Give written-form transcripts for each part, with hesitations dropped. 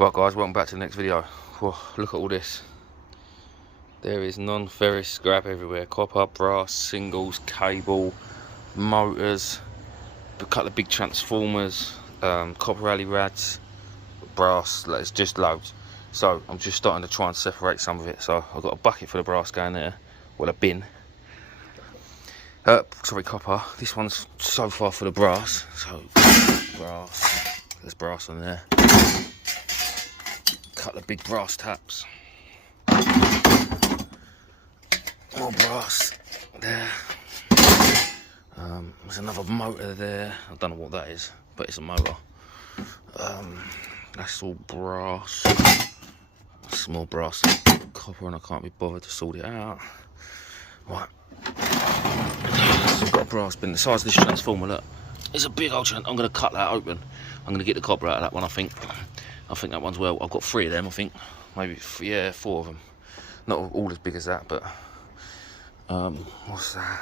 Right guys, welcome back to the next video. Whoa, look at all this. There is non-ferrous scrap everywhere. Copper, brass, singles, cable, motors, a couple of big transformers, copper alley rads, brass, like, it's just loads. So I'm just starting to try and separate some of it. So I've got a bucket full of brass going there, well, a bin. Sorry, copper. This one's so far full of brass. So brass, there's brass on there. Couple of big brass taps. More brass there. There's another motor there. I don't know what that is, but it's a motor. That's all brass. Small brass, copper, and I can't be bothered to sort it out. Right. So I've got a brass bin the size of this transformer. Look, it's a big old transformer. I'm going to cut that open. I'm going to get the copper out of that one. I think that one's well. I've got 3 of them. I think maybe 4 of them. Not all as big as that, but what's that?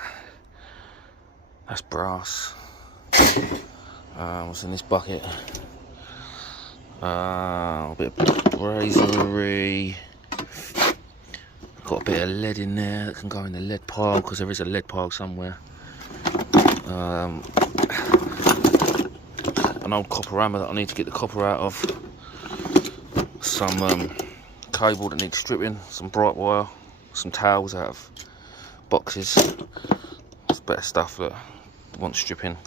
That's brass. What's in this bucket? A bit of brazery. Got a bit of lead in there that can go in the lead pile, because there is a lead pile somewhere. An old copper hammer that I need to get the copper out of. Some cable that needs stripping. Some bright wire. Some towels out of boxes. It's better stuff that wants stripping.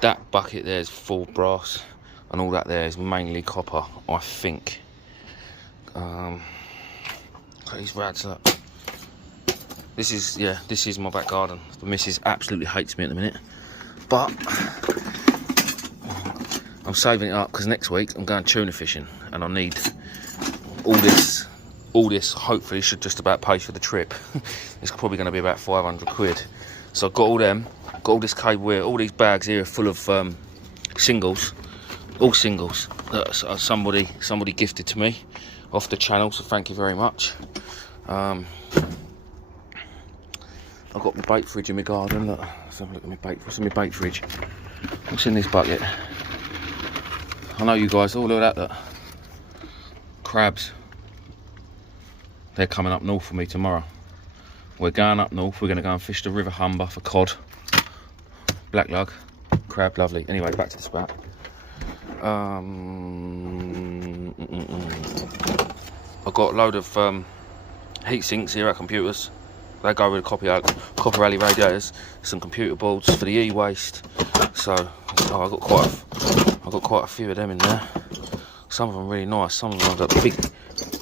That bucket there is full brass, and all that there is mainly copper, I think. These rads, look. This is my back garden. The missus absolutely hates me at the minute, but I'm saving it up because next week I'm going tuna fishing, and I need all this. All this hopefully should just about pay for the trip. It's probably going to be about 500 quid. So I've got all them, got all this cable here, all these bags here are full of singles, all singles that somebody gifted to me off the channel, so thank you very much. I've got my bait fridge in my garden. Look, let's have a look at my bait. What's in my bait fridge? What's in this bucket? I know you guys all look at that. Look. Crabs. They're coming up north for me tomorrow. We're going up north. We're going to go and fish the River Humber for cod, black lug, crab, lovely. Anyway, back to the spat. I've got a load of heat sinks here at computers. They go with copper alley radiators. Some computer boards for the e-waste. So I've got quite a few of them in there. Some of them really nice. Some of them have got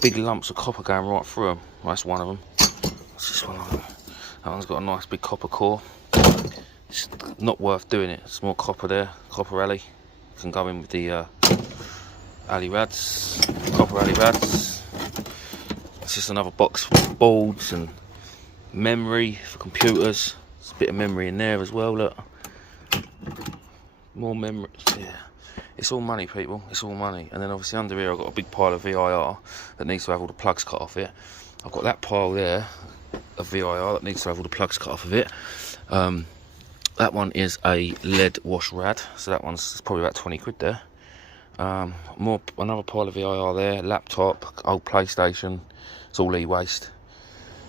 big lumps of copper going right through them. Well, that's one of them. What's this one of them? That one's got a nice big copper core. It's not worth doing it. It's more copper there. Copper alley can go in with the alley rads. Copper alley rads. It's just another box with boards and memory for computers. There's a bit of memory in there as well. Look, more memory. Yeah. It's all money, people. It's all money. And then obviously under here I've got a big pile of VIR that needs to have all the plugs cut off it. I've got that pile there of VIR that needs to have all the plugs cut off of it. That one is a lead wash rad, so that one's probably about 20 quid there. Another pile of VIR there, laptop, old PlayStation. It's all e-waste.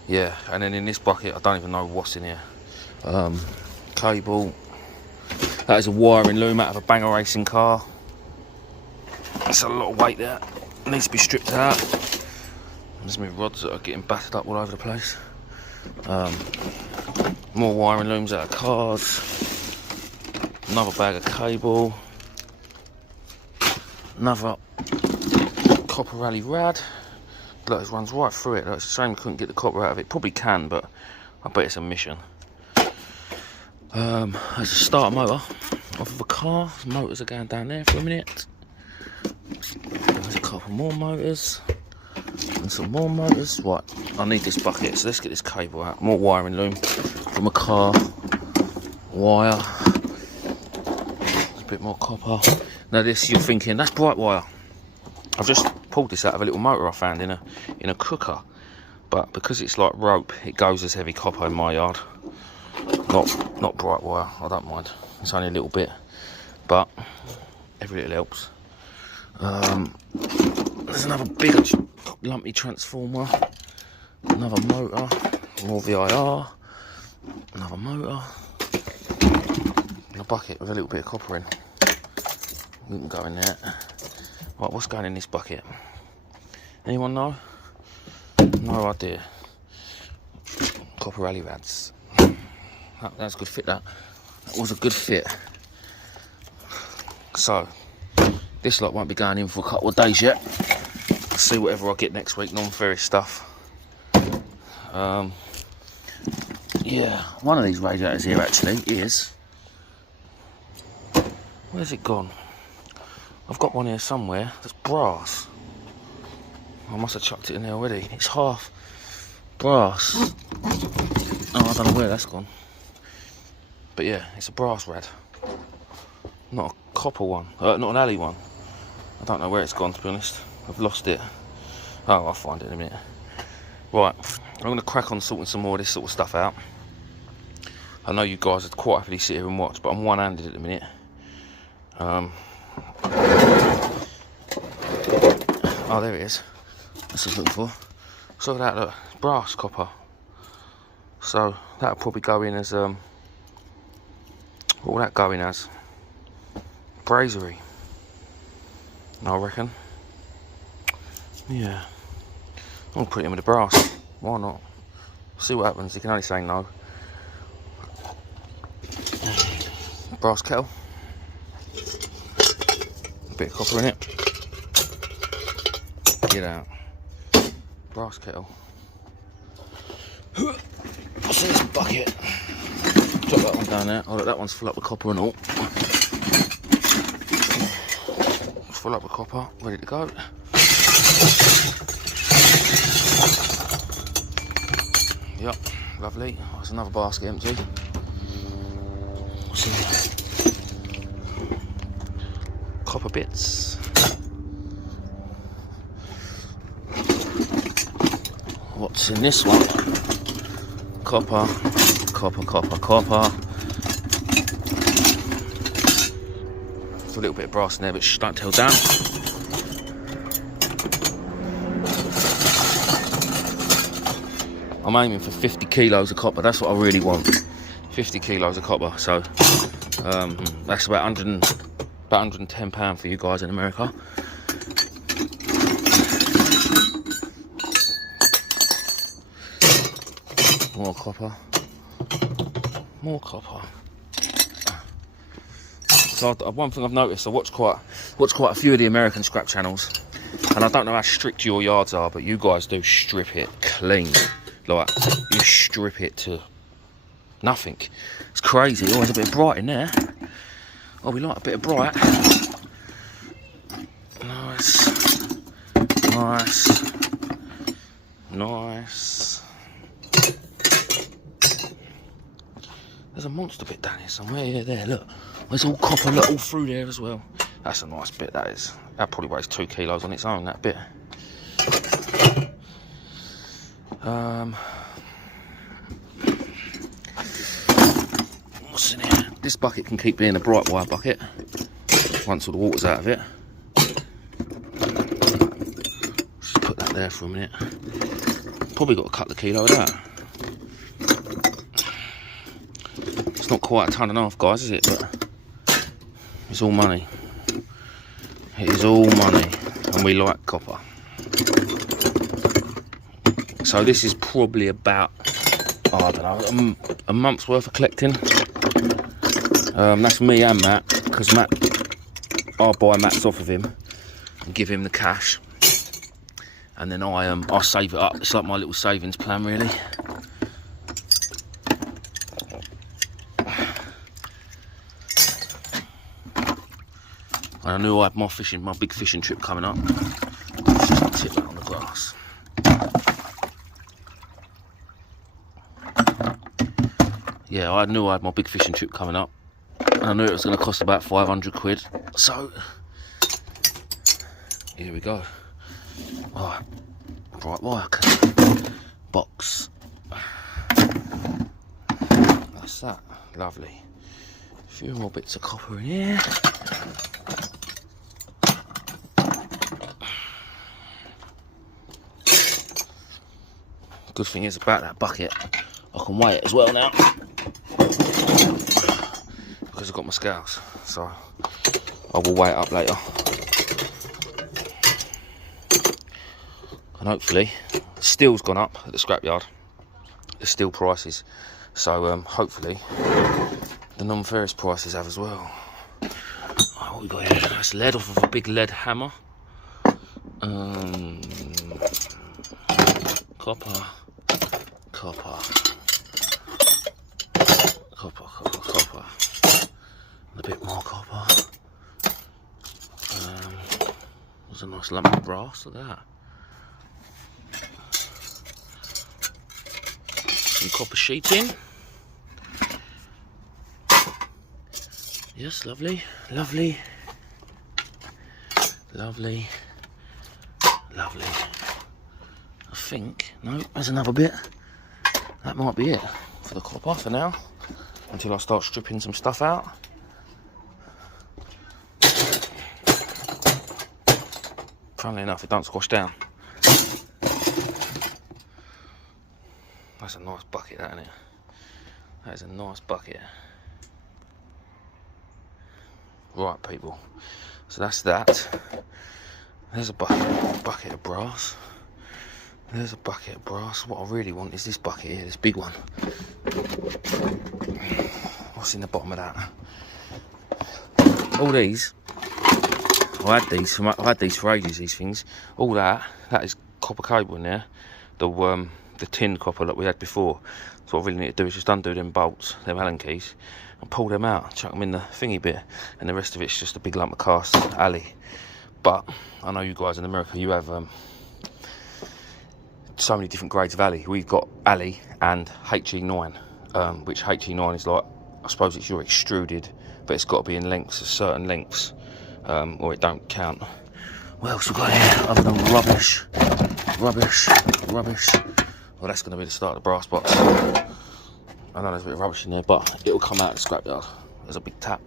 Yeah, and then in this bucket I don't even know what's in here. Cable. That is a wiring loom out of a banger racing car. That's a lot of weight there. It needs to be stripped out. There's my rods that are getting battered up all over the place. More wiring looms out of cars. Another bag of cable. Another copper rally rad. Look, it runs right through it. Look, it's a shame we couldn't get the copper out of it. Probably can, but I bet it's a mission. There's a starter motor off of a car. The motors are going down there for a minute. There's a couple more motors and some more motors. Right, I need this bucket, so let's get this cable out. More wiring loom from a car. Wire. There's a bit more copper. Now this, you're thinking, that's bright wire. I've just pulled this out of a little motor I found in a cooker, but because it's like rope, it goes as heavy copper in my yard. Not bright wire. I don't mind. It's only a little bit, but every little helps. There's another bigger lumpy transformer, another motor, more VIR, another motor, and a bucket with a little bit of copper in. We can go in there. Right, what's going in this bucket? Anyone know? No idea. Copper rally rads. That's a good fit, that was a good fit. So this lot won't be going in for a couple of days yet. Let's see whatever I get next week, non-ferrous stuff. Yeah, one of these radiators here actually is, where's it gone? I've got one here somewhere that's brass. I must have chucked it in there already. It's half brass. Oh, I don't know where that's gone. But yeah, it's a brass rad. Not a copper one. Not an alley one. I don't know where it's gone, to be honest. I've lost it. Oh, I'll find it in a minute. Right, I'm going to crack on sorting some more of this sort of stuff out. I know you guys would quite happily sit here and watch, but I'm one-handed at the minute. Oh, there it is. That's what I was looking for. So that, look, brass copper. So that'll probably go in as what will that go in as? Brazery, I reckon. Yeah, I'll put it in with the brass. Why not? See what happens. You can only say no. Brass kettle. A bit of copper in it. Get out. Brass kettle. What's in this bucket? Drop that one down there. Oh look, that one's full up with copper and all. Full up with copper, ready to go. Yep, lovely. Oh, there's another basket empty. What's in there? Copper bits. What's in this one? Copper, copper, copper, copper. There's a little bit of brass in there, but shh, don't tell Dan. I'm aiming for 50 kilos of copper. That's what I really want. 50 kilos of copper. So that's about £110 for you guys in America. More copper. More copper. So one thing I've noticed, I watch quite a few of the American scrap channels, and I don't know how strict your yards are, but you guys do strip it clean. Like, you strip it to nothing. It's crazy. Always a bit of bright in there. Oh, we like a bit of bright. Nice. Nice. Nice. There's a monster bit down here somewhere. Yeah, there, look. There's all copper, look, all through there as well. That's a nice bit, that is. That probably weighs 2 kilos on its own, that bit. What's in here? This bucket can keep being a bright wire bucket once all the water's out of it. Just put that there for a minute. Probably got a couple of kilo of that. It's not quite a ton and a half, guys, is it? But it's all money. It is all money, and we like copper. So this is probably about, I don't know, a month's worth of collecting. That's me and Matt, because Matt, I'll buy Matt's off of him and give him the cash, and then I'll save it up. It's like my little savings plan, really. I knew I had my big fishing trip coming up. Just tip that on the glass. Yeah, I knew I had my big fishing trip coming up, and I knew it was going to cost about 500 quid. So here we go. Right, bright wire box. That's that. Lovely. A few more bits of copper in here. Good thing is about that bucket, I can weigh it as well now, because I've got my scales, so I will weigh it up later. And hopefully, steel's gone up at the scrapyard, the steel prices, so hopefully the non-ferrous prices have as well. Oh, what we got here? That's lead off of a big lead hammer. Copper, copper, copper, copper, copper, and a bit more copper. There's a nice lump of brass, look at that. Some copper sheeting. Yes, lovely, lovely, lovely, lovely. I think, no, there's another bit. That might be it for the copper for now, until I start stripping some stuff out. Funnily enough, it don't squash down. That's a nice bucket, that, isn't it? That is a nice bucket. Right, people, so that's that. There's a bucket of brass. There's a bucket of brass. What I really want is this bucket here, this big one. What's in the bottom of that? All these, I've had these for ages, these things. All that is copper cable in there. The tin copper that we had before. So what I really need to do is just undo them bolts, them Allen keys, and pull them out, chuck them in the thingy bit, and the rest of it's just a big lump of cast alley. But I know you guys in America, you have so many different grades of alley. We've got alley and HE9, which HE9 is like, I suppose it's your extruded, but it's got to be in lengths, certain lengths, or it don't count. What else we got here other than rubbish, rubbish, rubbish? Well, that's going to be the start of the brass box. I know there's a bit of rubbish in there, but it'll come out of the scrapyard. There's a big tap.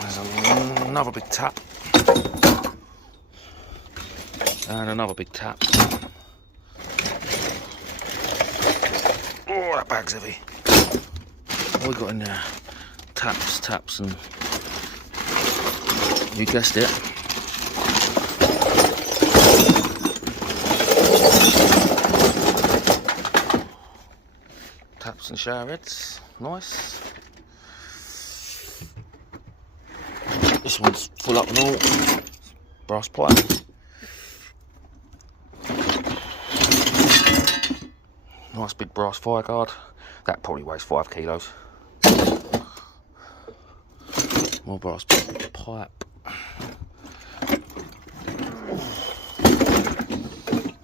There's another big tap. And another big tap. Oh, that bag's heavy. What we got in there? Taps, and you guessed it. Taps and shower heads, nice. This one's full up and all. Brass pipe. Nice big brass fire guard. That probably weighs 5 kilos. More brass pipe.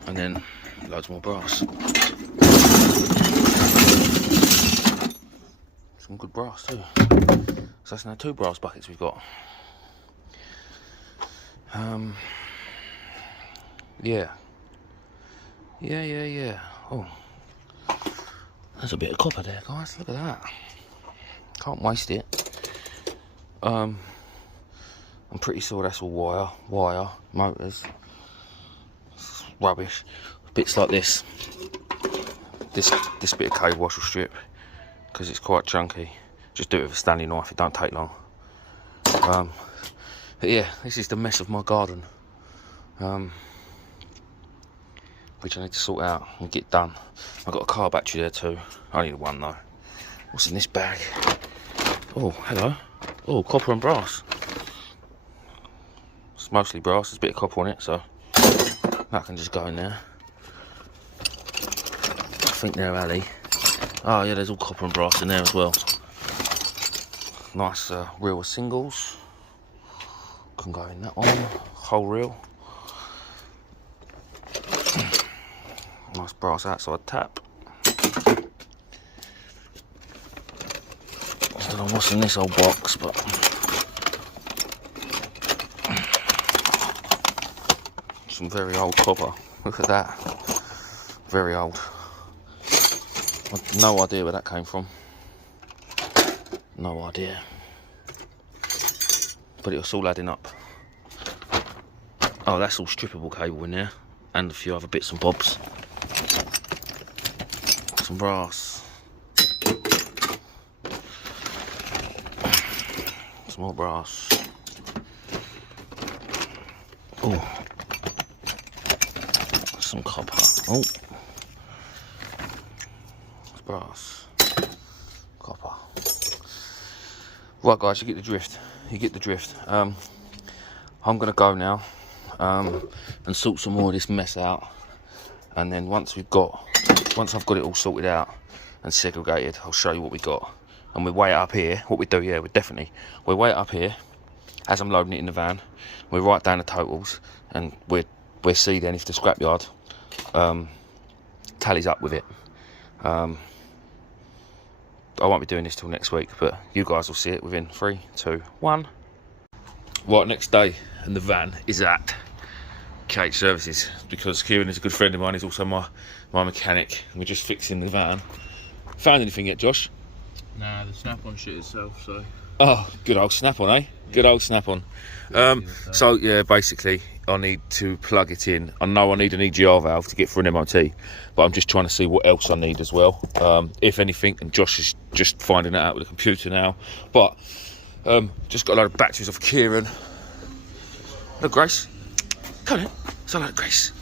And then loads more brass. Some good brass too. So that's now 2 brass buckets we've got. Yeah. Oh, there's a bit of copper there, guys. Look at that. Can't waste it. I'm pretty sure that's all wire, motors, rubbish. Bits like this bit of cable wash will strip because it's quite chunky. Just do it with a Stanley knife, it don't take long. But yeah, this is the mess of my garden, which I need to sort out and get done. I've got a car battery there too. I need one though. What's in this bag? Oh, hello. Oh, copper and brass. It's mostly brass, there's a bit of copper on it, so that can just go in there. I think they're alley. Oh yeah, there's all copper and brass in there as well. Nice reel of singles. Can go in that one. Whole reel. Nice brass outside tap. I don't know what's in this old box, but some very old copper. Look at that. Very old. I've no idea where that came from. No idea. But it was all adding up. Oh, that's all strippable cable in there. and a few other bits and bobs. Some brass. Some more brass. Oh. Some copper. Oh. Brass. Copper. Right guys, you get the drift. You get the drift. I'm gonna go now and sort some more of this mess out, and then once I've got it all sorted out and segregated, I'll show you what we got. And we weigh it up here. What we do, yeah, we weigh it up here as I'm loading it in the van. We write down the totals, and we'll see then if the scrapyard tallies up with it. I won't be doing this till next week, but you guys will see it within 3, 2, 1. Right, next day, and the van is at KH Services, because Kieran is a good friend of mine. He's also my mechanic, and we're just fixing the van. Found anything yet, Josh? Nah, the snap-on shit itself, so... Oh, good old snap-on, eh? Good old snap-on. So, yeah, basically, I need to plug it in. I know I need an EGR valve to get for an MOT, but I'm just trying to see what else I need as well. If anything, and Josh is just finding it out with the computer now. But, just got a load of batteries off Kieran. Look, Grace. Come on, say hello to Grace.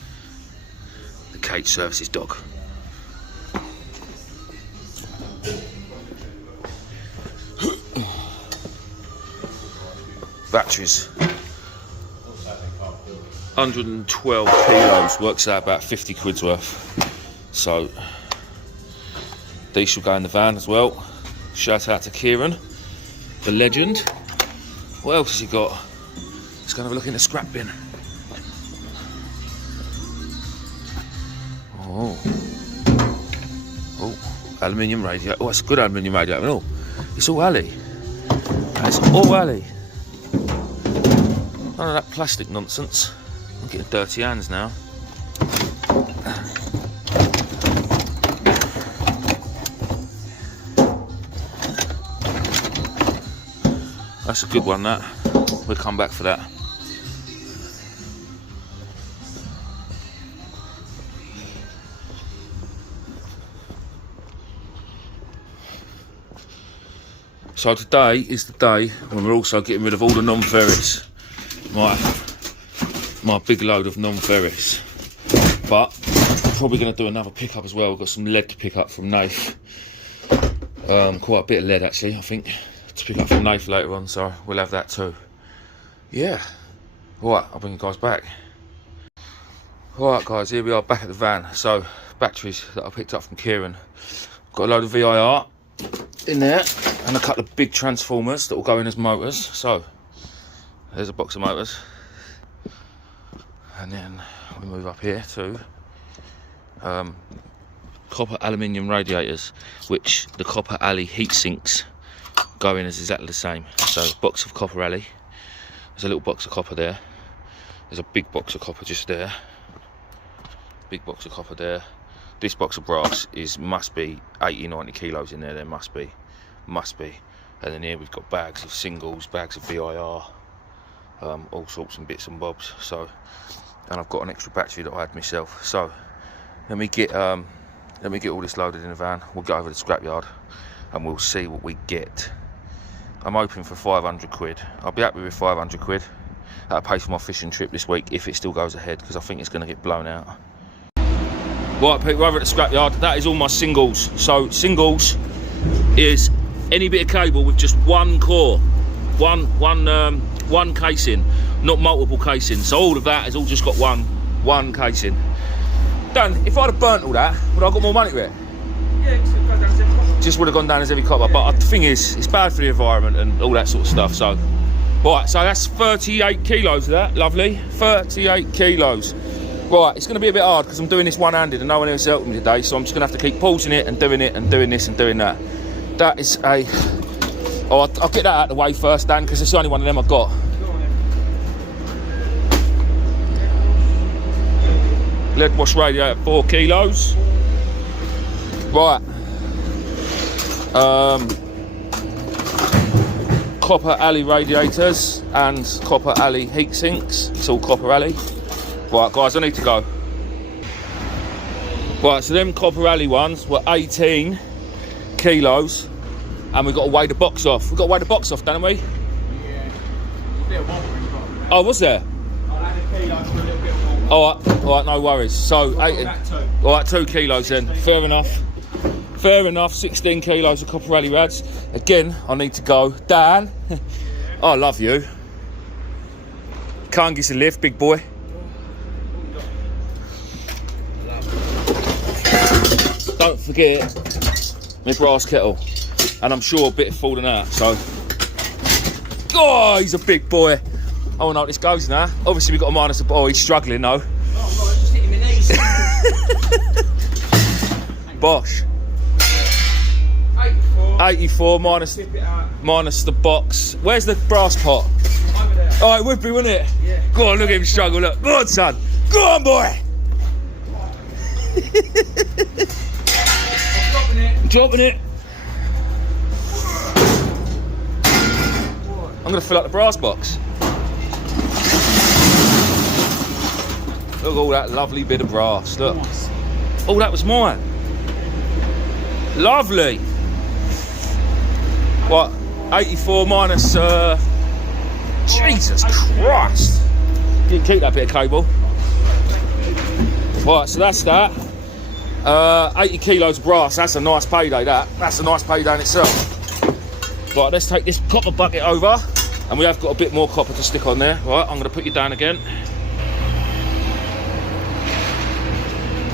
The KH Services dog. Batteries. 112 kilos, works out about 50 quid's worth. So these should go in the van as well. Shout out to Kieran, the legend. What else has he got? Let's go and have a look in the scrap bin. Oh, aluminium radiator. Oh, it's a good aluminium radiator. Oh, it's all alley. It's all alley. None of that plastic nonsense. I'm getting dirty hands now. That's a good one, that. We'll come back for that. So today is the day when we're also getting rid of all the non-ferrous. My big load of non-ferrous, but I'm probably going to do another pickup as well. We've got some lead to pick up from Nath, quite a bit of lead actually, I think, to pick up from Nath later on, so we'll have that too. Yeah, alright, I'll bring you guys back. Alright guys, here we are back at the van. So batteries that I picked up from Kieran, got a load of VIR in there and a couple of big transformers that will go in as motors. So there's a box of motors, and then we move up here to copper aluminium radiators, which the copper alley heat sinks go in as exactly the same. So box of copper alley, there's a little box of copper there, there's a big box of copper just there, big box of copper there. This box of brass must be 80-90 kilos in there. There must be. And then here we've got bags of singles, bags of VIR, all sorts and bits and bobs. So, and I've got an extra battery that I had myself. So let me get all this loaded in the van. We'll go over to the scrapyard and we'll see what we get. I'm hoping for 500 quid. I'll be happy with 500 quid. That'll pay for my fishing trip this week if it still goes ahead, because I think it's going to get blown out. Right, people, we're over at the scrapyard. That is all my singles. So singles is any bit of cable with just one core, one casing, not multiple casings. So all of that has all just got one casing. Dan, if I'd have burnt all that, would I have got more money for it? Yeah, just would have gone down as heavy copper. But the thing is, it's bad for the environment and all that sort of stuff. So, right, so that's 38 kilos of that. Lovely, 38 kilos. Right, it's going to be a bit hard because I'm doing this one-handed and no one else helped me today, so I'm just going to have to keep pausing it and doing this and doing that. That is a... Oh, I'll get that out of the way first, Dan, because it's the only one of them I've got. Lead wash radiator, 4 kilos. Right. Copper alley radiators and copper alley heat sinks. It's all copper alley. Right, guys, I need to go. Right, so them Copper Alley ones were 18 kilos, and we've got to weigh the box off. We've got to weigh the box off, don't we? Yeah. A bit of water in got. Oh, was there? I'll add a kilo for a little bit of water. All right, no worries. So, all right, 2 kilos then. Fair enough. Fair enough. 16 kilos of Copper Alley rads. Again, I need to go. Dan, I love you. Can't get a lift, big boy. Don't forget my brass kettle, and I'm sure a bit of falling out. So, oh, he's a big boy. I don't know how this goes now. Obviously, we've got a minus. Oh, he's struggling though. Oh, I'm just hitting my knees. Bosh. 84. 84 minus Tip it out. minus the box. Where's the brass pot? Over there. Oh, it would be, wouldn't it? Yeah. Go on, look at him struggle. Look, go on, son. Go on, boy. I'm dropping it. Dropping it. I'm gonna fill up the brass box. Look at all that lovely bit of brass. Look. Oh, that was mine. Lovely. What? 84 minus. Jesus Christ. Didn't keep that bit of cable. Right, so that's that. 80 kilos of brass. That's a nice payday. That's a nice payday in itself. Right, let's take this copper bucket over, and we have got a bit more copper to stick on there. Right, I'm going to put you down again.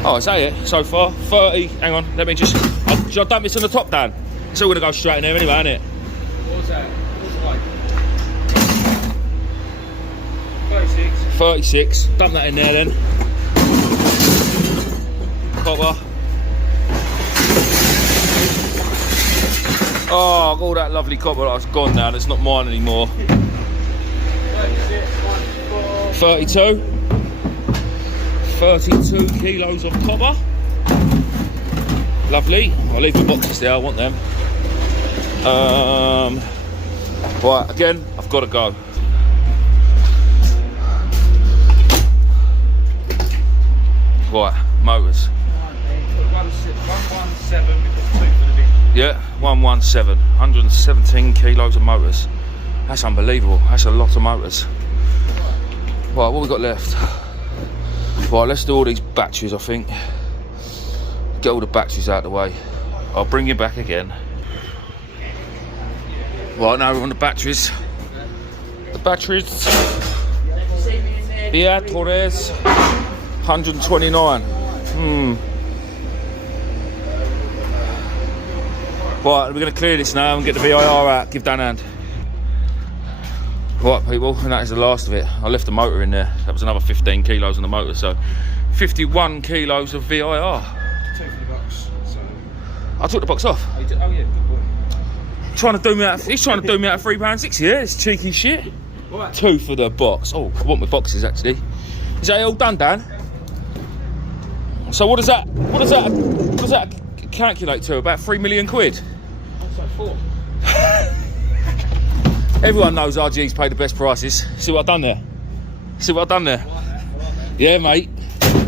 Oh, is that it so far? 30. Hang on, let me just. Should I dump this on the top, Dan? It's all going to go straight in there anyway, isn't it? What was that? What was it? 36. 36. Dump that in there then. Copper. Oh, all that lovely copper that's gone now. That's not mine anymore. 32. 32 kilos of copper. Lovely. I'll leave the boxes there. I want them. Right, again, I've got to go. Right, motors. 117 because 2 for the bin. Yeah, 117. 117 kilos of motors. That's unbelievable. That's a lot of motors. Right, what we got left? Right, let's do all these batteries, I think. Get all the batteries out of the way. I'll bring you back again. Right, now we're on the batteries. The batteries. Yeah, Torres. 129. Right, we're going to clear this now and get the VIR out. Give Dan a hand. Right, people, and that is the last of it. I left the motor in there. That was another 15 kilos on the motor, so 51 kilos of VIR. 2 for the box. So. I took the box off. Oh, yeah, good boy. Trying to do me out. He's trying to do me out of £3.60. Yeah, it's cheeky shit. What? 2 for the box. Oh, I want my boxes actually. Is that all done, Dan? So what does that calculate to? About 3 million quid. That's like 4. Everyone knows RG's paid the best prices. See what I've done there? See what I've done there? I like that. Yeah, mate.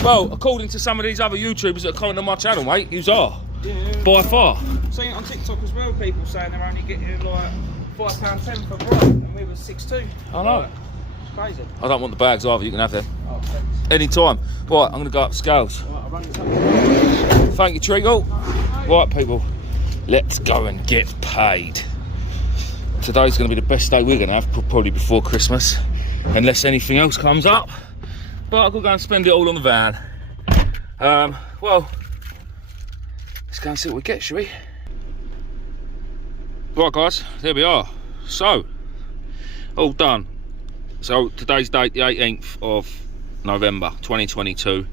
Well, according to some of these other YouTubers that are comment on my channel, mate, yous are. Yeah. By far. Seen it on TikTok as well, people saying they're only getting like £5.10 for bright, and we were 6.2. I know. It's crazy. I don't want the bags either, you can have them. Oh, thanks. Anytime. Right, I'm going to go up scales. Right, I'll run this up. Thank you, Treacle. Right, people, let's go and get paid. Today's going to be the best day we're going to have, probably before Christmas, unless anything else comes up. But I've got to go and spend it all on the van. Well, let's go and see what we get, shall we? Right, guys, there we are. So, all done. So today's date, the 18th of November 2022.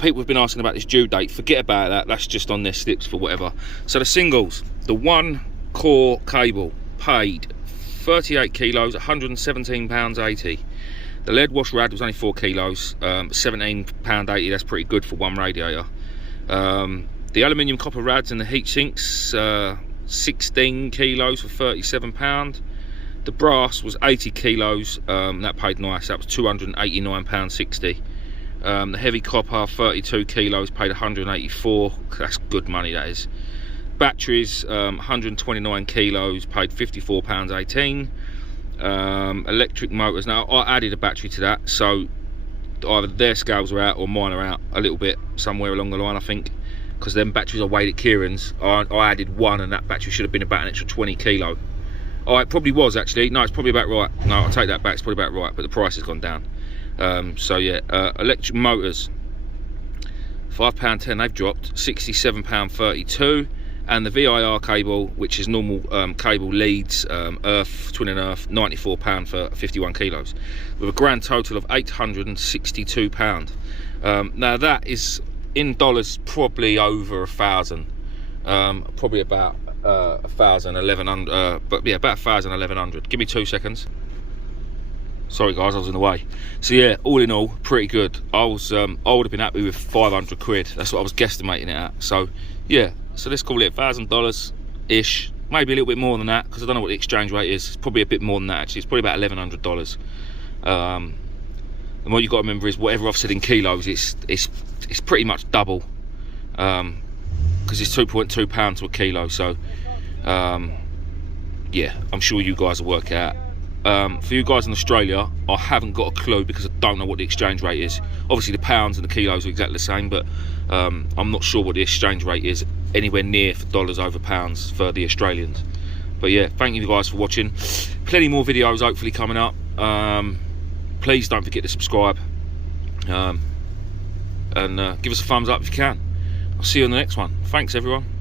People have been asking about this due date. Forget about that. That's just on their slips for whatever. So the singles, the 1 core cable, paid 38 kilos, £117.80. The lead wash rad was only 4 kilos, £17.80. That's pretty good for one radiator. The aluminium copper rads and the heat sinks, 16 kilos for £37. The brass was 80 kilos, that paid nice. That was £289.60. The heavy copper, 32 kilos, paid 184. That's good money, that is. Batteries, 129 kilos, paid £54.18. Electric motors. Now I added a battery to that, so either their scales are out or mine are out a little bit somewhere along the line, I think, because them batteries I weighed at Kieran's. I added one, and that battery should have been about an extra 20 kilo. Oh, it probably was actually. No, it's probably about right. No, I'll take that back. It's probably about right, but the price has gone down. So yeah, electric motors, £5.10. They've dropped, £67.32. And the VIR cable, which is normal cable leads, earth, twin and earth, £94 for 51 kilos, with a grand total of £862. Now that is in dollars probably over 1,000, probably about 1,000, 1,100, but yeah, about 1,000, 1,100. Give me 2 seconds. Sorry guys, I was in the way. So yeah, all in all, pretty good. I would have been happy with 500 quid. That's what I was guesstimating it at. So yeah, so let's call it $1,000 ish, maybe a little bit more than that, because I don't know what the exchange rate is. It's probably a bit more than that actually. It's probably about $1,100. And what you've got to remember is whatever I've said in kilos, it's pretty much double, because it's 2.2 pounds to a kilo. So yeah, I'm sure you guys will work it out. For you guys in Australia, I haven't got a clue, because I don't know what the exchange rate is. Obviously the pounds and the kilos are exactly the same, but I'm not sure what the exchange rate is anywhere near for dollars over pounds for the Australians. But yeah, thank you guys for watching. Plenty more videos hopefully coming up. Please don't forget to subscribe, and give us a thumbs up if you can. I'll see you on the next one. Thanks everyone.